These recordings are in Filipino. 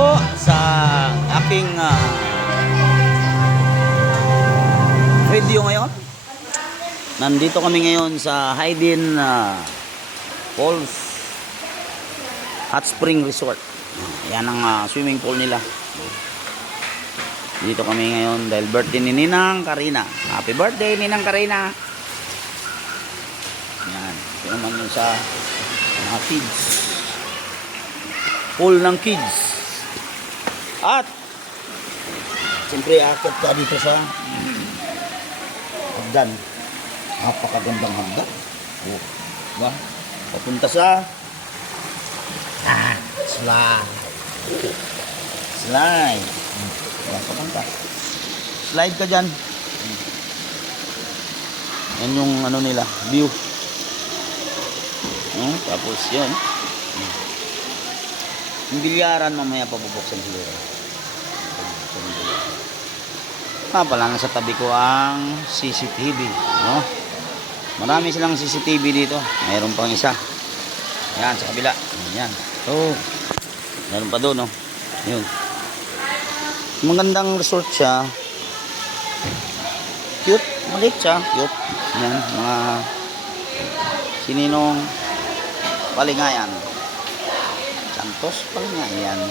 po sa aking video ngayon. Nandito kami ngayon sa Hayden Falls Hot Spring Resort. Yan ang swimming pool nila. Dito kami ngayon dahil birthday ni Ninang Karina. Happy birthday Ninang Karina. Yan. Ito naman yung sa mga kids. Pool ng kids. At siyempre akit ka dito sa hagdan. Napakagandang hagdan. Oh, diba? Papunta sa slide. Slide. Papunta. Slide ka dyan. Yan yung ano nila, view. Tapos yun. Yung bilyaran mamaya pabubuksan siguro. Pala nasa tabi ko ang CCTV. No? Marami silang CCTV dito. Mayroon pang isa. Yan, sa kabila. Yan. Oh. Meron pa doon, no? Yun. Magandang resort siya. Cute. Maliit siya. Cute. Yan. Mga sininong Palingayan. Santos Palingayan.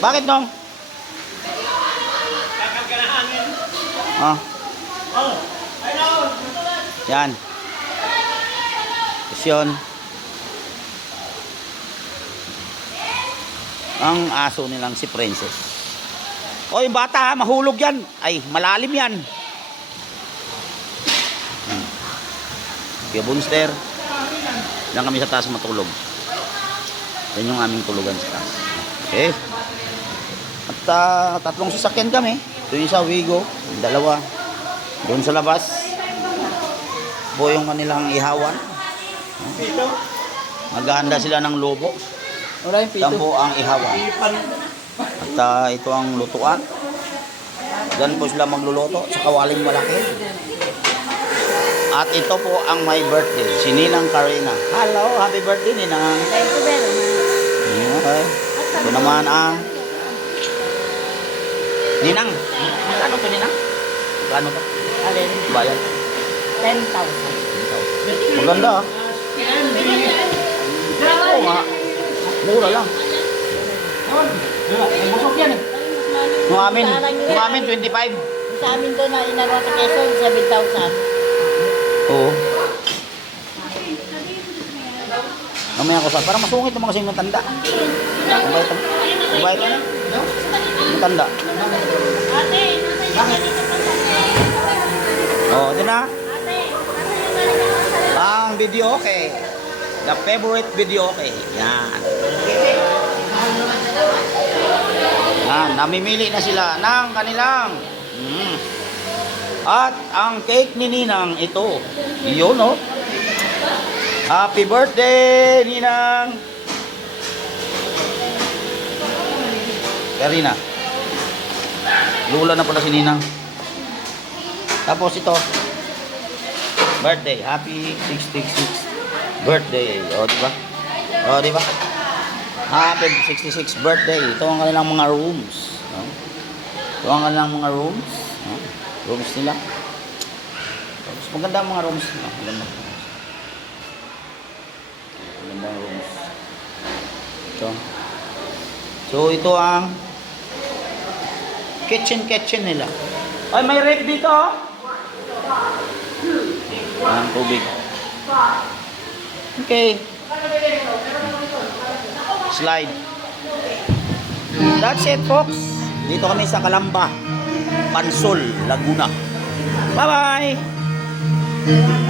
Bakit, Dong? Yan. Tapos yun. Ang aso nilang si Princess. O, yung bata, mahulog yan. Ay, malalim yan. Kaya Bunster. Diyan kami sa taas matulog. Yan yung aming tulugan sa taas. Okay. At tatlong sasakyan kami. Ito yung sa Wigo. Yung dalawa. Doon sa labas. Po yung kanilang ihawan. Maghahanda sila ng lobo. Tampo ang ihawan. At ito ang lutuan. Diyan po sila magluluto sa kawaling malaki. At ito po ang my birthday, si Ninang Karina. Hello, happy birthday Ninang. Thank you very much. Okay. Ito naman ang Ninang. Ano to Ninang? Ano to? Alin? Bayan. 10,000. Maganda ah. Oo nga. Mura lang. Busok yan eh. Yung amin 25. Sa amin doon na inarwa sa Quezon, 7,000. Oo. Mamaya ko sa, parang masungit naman kasi yung matanda. Mabait na. Matanda. Oh, ito na. Ang video okay. The favorite video okay. Yan. Yan, namimili na sila ng kanilang at ang cake ni Ninang ito. Yun, no? Happy birthday, Ninang! Karina. Lula na pala si Ninang. Tapos ito. Birthday. Happy 66 birthday. O, diba? O, diba? Happy 66 birthday. Ito ang kanilang mga rooms. No? Ito ang kanilang mga rooms. No? Rooms nila. Tapos maganda ang mga rooms. No? Maganda ang rooms. Ito. So ito ang kitchen nila. Ay, may rep dito. Ang tubig. Okay. Slide. That's it, folks. Dito kami sa Calamba, Pansol, Laguna. Bye-bye!